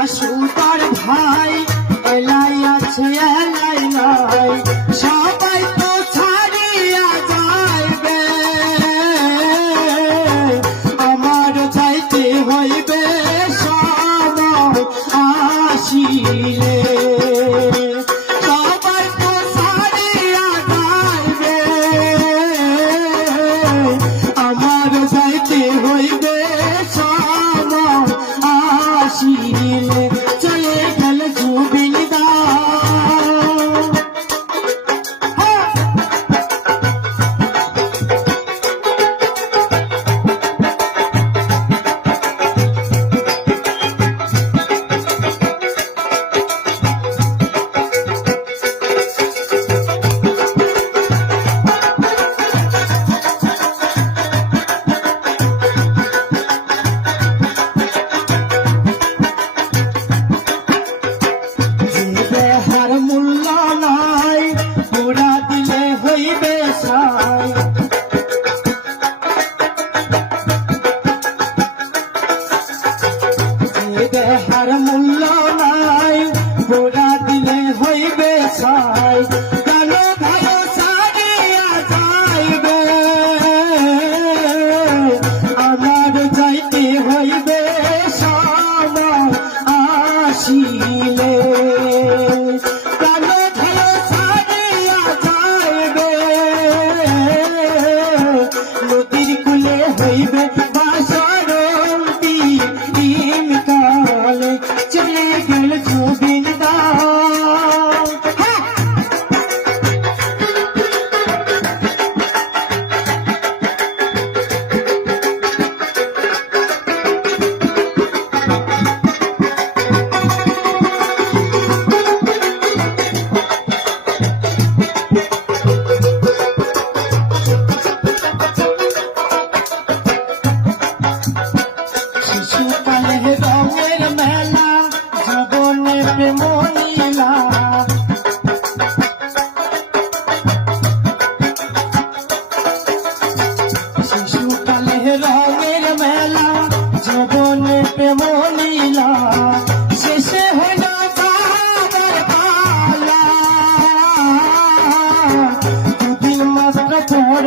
আছে তার ভাই। cabeça. মোর